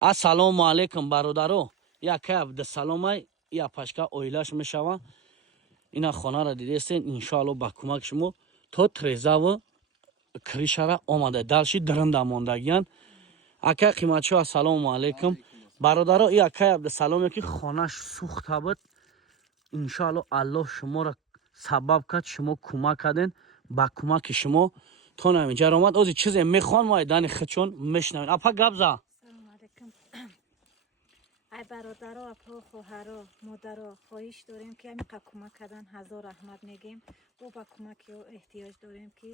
ассалому алайкум бародаро. Яке абда саломай я пашка оилаш мешава. Ина хонара дидестен иншалло ба кумак шумо то трезаву кришара омада далши даранда мондагиян. Ака қиматшо ассалому алайкум бародаро. Яке абда саломе ки хонаш сухта буд. иншалло аллоҳ шуморо сабаб кард шумо кумак карден. ба кумаки шумо то намиҷа омад. ози чизе мехонмай дани хичон мешнавед. Апа габза Салом алейкум. Ай бародаро, апо, хоҳаро, модаро, хоҳиш дорем ки ҳамин кӯмак кардан ҳазор раҳмат мегем. Бо ба кӯмаки эҳтиёҷ дорем ки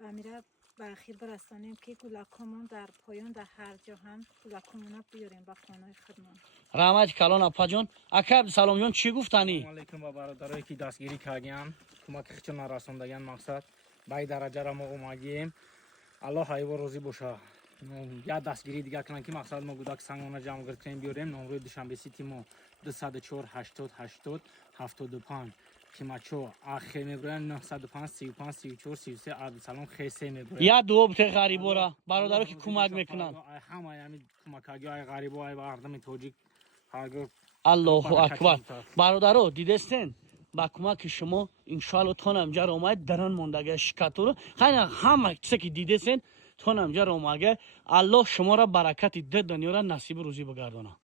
ба мира ба ахир барасонем ки гулакомон дар поён дар ҳар ҷоҳан гулакомона биёрем ба хонаи худмон. раҳмати калон апаҷон. Ака абдусаломҷон чӣ гуфтанӣ? Салом алейкум ба бародарое ки дастгирӣ кардиян, кӯмаки хичона расондагиян мақсад. Ба ин дараҷара мо омадем. Аллоҳ ҳайво розӣ боша. Я дастгирӣ дигар кунанд ки мақсад мо гудаки сангона ҷамъ гирифтем биёрем. Номрӯи душанбесити мо 204 80 80 75. Қиматчо ахе меброян 905 35 34 33 Абдусалом хесе меброян. Я дуо бите ғарибора бародаро ки кӯмак мекунанд. Ҳамаи ҳамин кӯмакагиҳо ай ғарибо ай мардами тоҷик ҳаргӯ аллоҳу акбар. бародаро дидестен ба кӯмаки шумо иншоалло то намҷар омад даран мондаga шикатуро хайна ҳама кисе ки дидестен то намҷар омага аллоҳ шуморо баракати ду дунёра насиби рӯзӣ бигардонад.